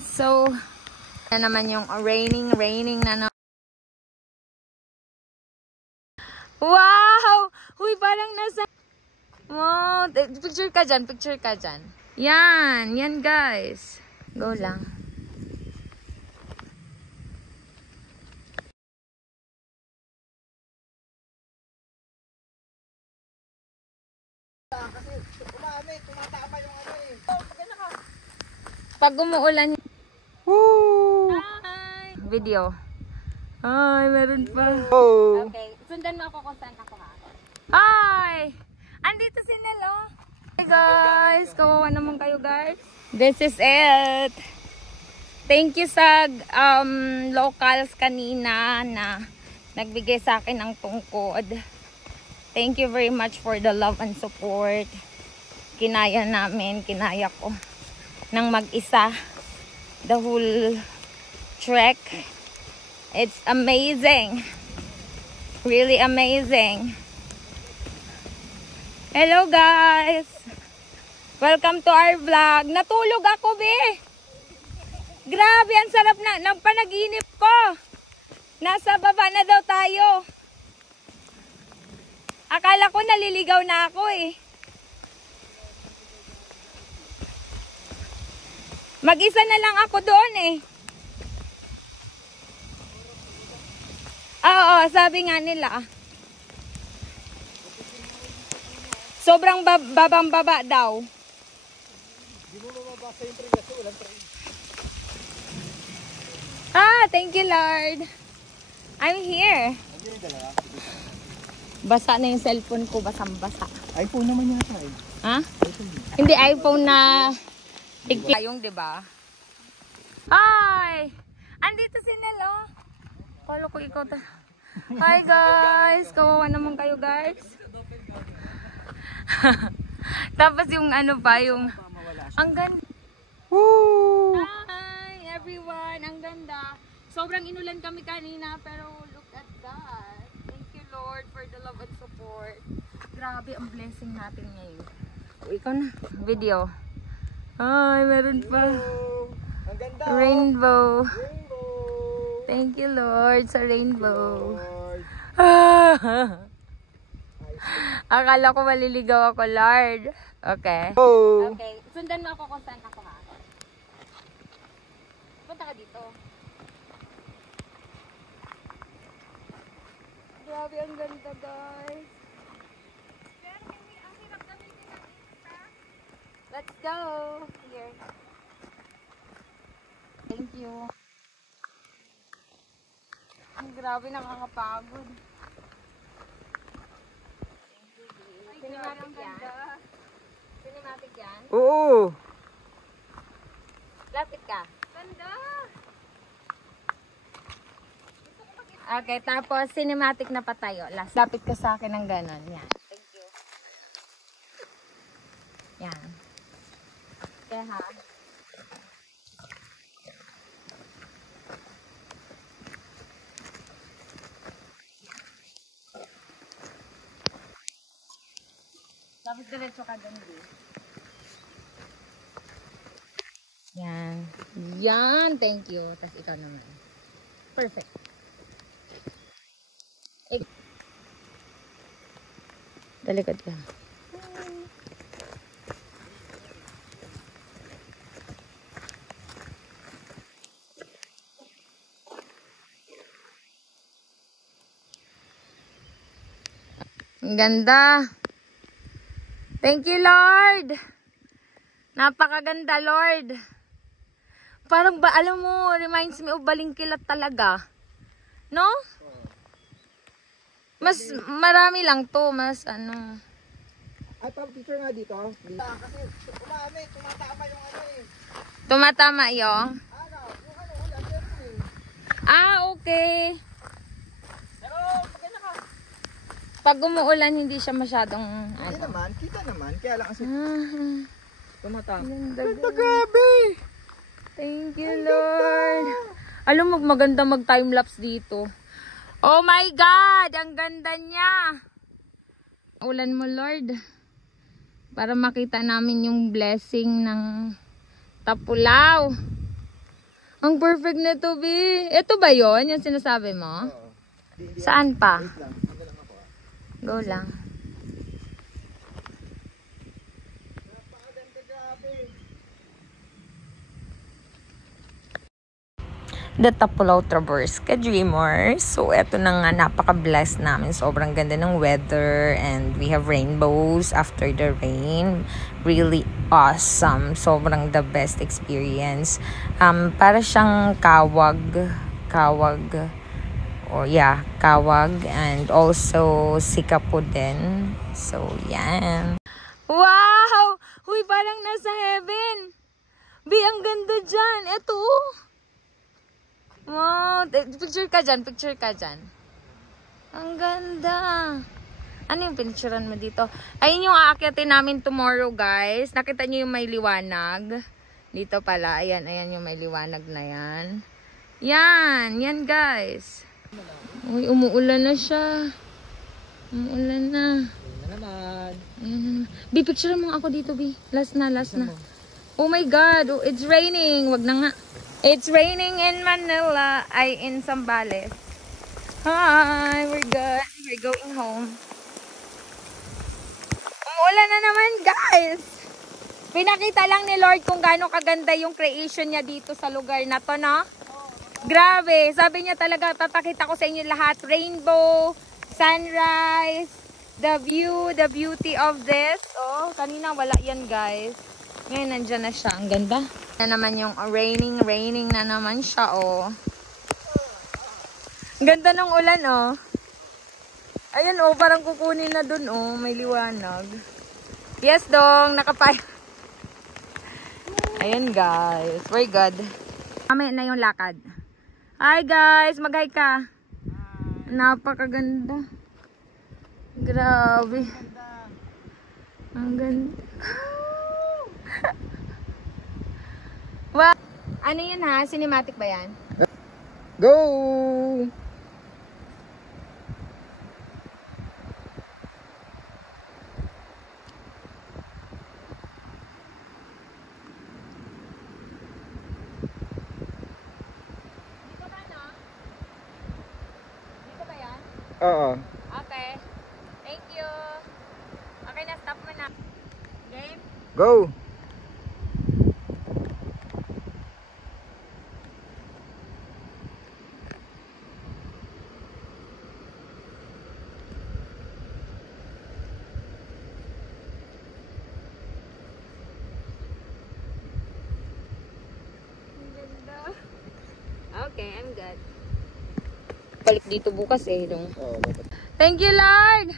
So, na naman yung raining na. Wow! Huy, parang nasa... Wow! Picture ka dyan. Yan guys. Go lang. Kasi tumatama yung ano eh. Pag umuulan... Woo! Hi! Video. Ay, meron pa. Oh. Okay, sundan mo ako kung saan ako ha. Hi! Andito si Nelo. Hey guys, kawawa naman kayo guys. This is it. Thank you sa locals kanina na nagbigay sa akin ng tungkod. Thank you very much for the love and support. Kinaya ko ng mag-isa. The whole trek. It's amazing. Really amazing. Hello guys. Welcome to our vlog. Natulog ako, be. Grabe, ang sarap ng panaginip ko. Nasa baba na daw tayo. Akala ko naliligaw na ako eh. Mag-isa na lang ako doon eh. Oo, sabi nga nila. Sobrang babang-baba daw. Di mo mababasa yung train kasi walang train. Thank you Lord. I'm here. Basa na yung cellphone ko, basang-basa. iPhone naman yata eh. Ha? Hindi iPhone na yung, 'di ba? Hi! Andito si Nelo. Kala ko ikaw ta. Hi guys! Kawawa naman kayo guys. Tapos yung ano pa, yung ang ganda. Woo! Hi everyone! Ang ganda. Sobrang inulan kami kanina pero look at that. Thank you Lord for the love and support. Grabe ang blessing natin ngayon. Ikaw na. Video. Ay, meron pa. Ang ganda. Rainbow. Rainbow. Thank you Lord sa rainbow. Lord. Akala ko maliligaw ako, Lord. Okay. Oh. Okay. Sundan mo ako kung saan ako ha. Punta ka dito. Grabe, ang ganda guys. Let's go. Here. Thank you. Ang grabe, nakakapagod. Cinematic yan. Cinematic yan. Oo. Lapit ka. Ganda. Okay, tapos cinematic na pa tayo. Last. Lapit ka sa akin ng ganon. Yan. Thank you. Yan. Okay ha. Tapos diretso ka dun, B. Yan. Yan. Thank you. Tapos ikaw naman. Perfect. Talikod ka. Ang ganda. Thank you, Lord. Napakaganda, Lord. Parang ba, alam mo, reminds me of Balingkilat talaga. No? Mas marami lang to, mas ano. At picture nga dito. Kasi tumatama yung ano eh. Tumatama yung? Ano? Yung ano, ulan. Eh. Okay. Pero, maganda ka. Pag umuulan, hindi siya masyadong Hindi naman, kita naman. Kaya lang kasi tumatama. Ganda, grabe! Thank you, Lord. Alam mo, maganda mag-time-lapse dito. Oh my God! Ang ganda niya! Ulan mo, Lord. Para makita namin yung blessing ng Tapulaw. Ang perfect na to, B. Ito ba yon yung sinasabi mo? Oo. Saan pa? Wait lang. Ano lang ako Go lang. Napakaganda, grabe. The Tapulaw Traverse ka-dreamers. So, eto na nga, napaka-blessed namin. Sobrang ganda ng weather and we have rainbows after the rain. Really awesome. Sobrang the best experience. Para siyang kawag. And also Sikapo din. So, yan. Wow! Huy, parang nasa heaven. Bi, ang ganda dyan. Eto, wow, picture ka dyan. Ang ganda. Ano yung pinicturean mo dito? Ayun yung aakyatin namin tomorrow, guys. Nakita niyo yung may liwanag. Dito pala, ayan yung may liwanag na yan. Yan guys. Uy, umuulan na siya. Umuulan na. Ayun na naman. Ayan na naman. Bi, picture mo ako dito, Bi. Last na. Oh my God, oh, it's raining. Wag na nga. It's raining in Manila, in Zambales. Hi, we're good. We're going home. Umuulan na naman, guys. Pinakita lang ni Lord kung gaano kaganda yung creation niya dito sa lugar na to, no? Grabe. Sabi niya talaga, papakita ko sa inyo lahat. Rainbow, sunrise, the view, the beauty of this. Oh, kanina wala yan, guys. Ngayon, nandyan na siya. Ang ganda. Na naman yung raining na naman siya, oh. Ang ganda ng ulan, oh. Ayun, oh, parang kukunin na dun, oh. May liwanag. Yes, dong. Nakapay. Ayun, guys. Very good. Mamaya na yung lakad. Hi, guys. Mag-hi ka. Napakaganda. Grabe. Ang ganda. Wow. Ano yan, ha? Cinematic ba yan? Go! Dito ba, no? Dito ba yan? Oo. Okay. Thank you. Okay na, stop mo na. Game? Go! Okay, I'm good. Balik dito bukas eh. Dong. Oo. Thank you, Lord!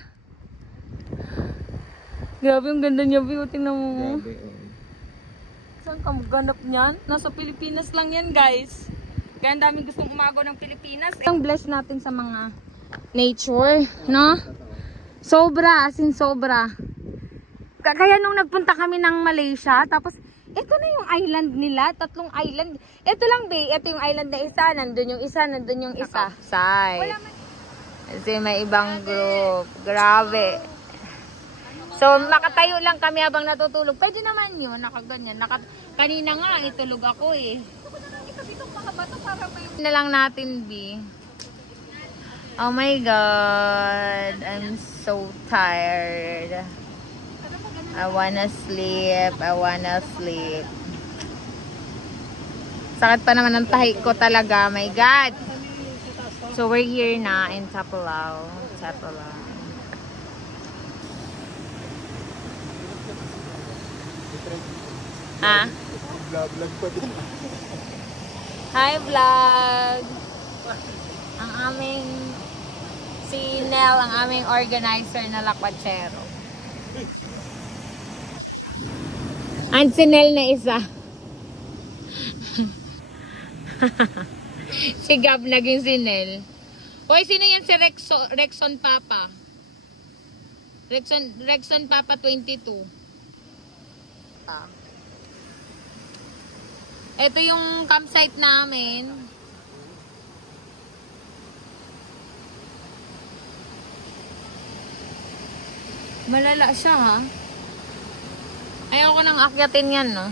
Grabe, yung ganda niya, Bi. Tingnan mo. Grabe, oo. Saan ka maghanap niyan? Nasa Pilipinas lang yan, guys. Kaya ang daming gustong umagaw ng Pilipinas. Ang bless natin sa mga nature, no? Sobra, as in sobra. Kaya nung nagpunta kami ng Malaysia, tapos ito na yung island nila, 3 island. Ito lang, Be, ito yung island na isa, nandun yung isa, nandun yung isa. Side. Kasi may ibang group. Grabe. So, makatayo lang kami habang natutulog. Pwede naman yun, nakaganyan. Kanina nga, itulog ako eh. Na lang natin, B. Oh my God. I'm so tired. I wanna sleep. Sakit pa naman ang tahi ko talaga. My God. So, we're here na in Tapulaw. Ah? Vlog pa din. Hi, vlog! Ang aming si Nel, ang aming organizer na lakwachero. And si Nel na isa. Si Gab naging si Nel. Hoy, sino yan si Rexon Papa? Rexon Papa 22. Ito yung campsite namin. Malala siya, ha? Ayaw ko nang akyatin yan, no?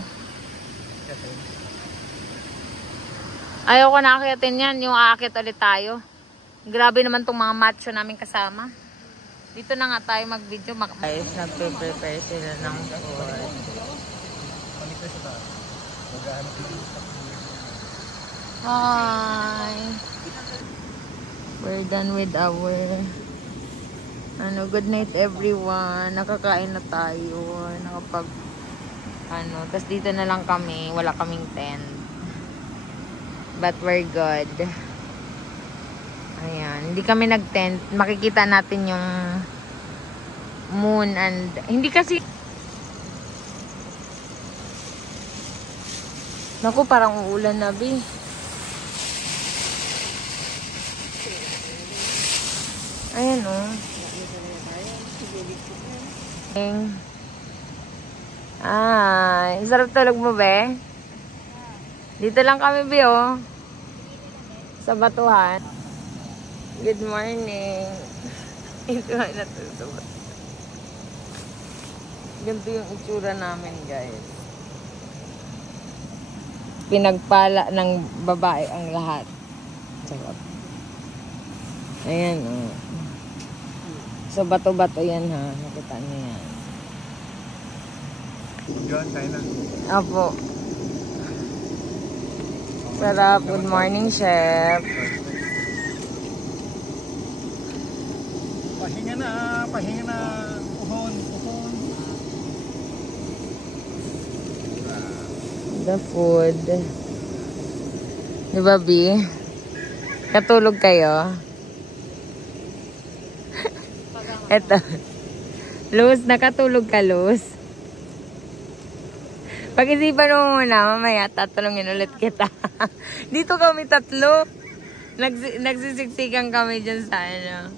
Ayaw ko na akitin yan. Yung aakit ulit tayo. Grabe naman tong mga macho namin kasama. Dito na nga tayo mag-video. Guys, nagpe-prepare sila ng food. Hi! We're done with our good night everyone. Nakakain na tayo. Tapos dito na lang kami. Wala kaming tent. But we're good. Ayan. Hindi kami nag-tent. Makikita natin yung moon and hindi kasi naku, parang uulan na, Bi. Ayan, oh. Ay, sarap tulog mo, Be? Dito lang kami, Bi, oh. Sa batuhan. Good morning. Ito ay natutuwa. Ganito yung itsura namin, guys. Pinagpala ng babae ang lahat. Sarap. Ayan, oh. So, bato-bato yan, ha. Nakita niyo yan. Yun, kain na. Apo. Sarap. Good morning, Chef. Pahinga na. Uhon. The food. Di ba, Bi? Katulog kayo? Eto. Luz, nakatulog ka, Luz? Pag-isipan mo muna, mamaya tatanungin ulit kita. Dito kami tatlo. Nagsisiksikan kami dyan sa ano.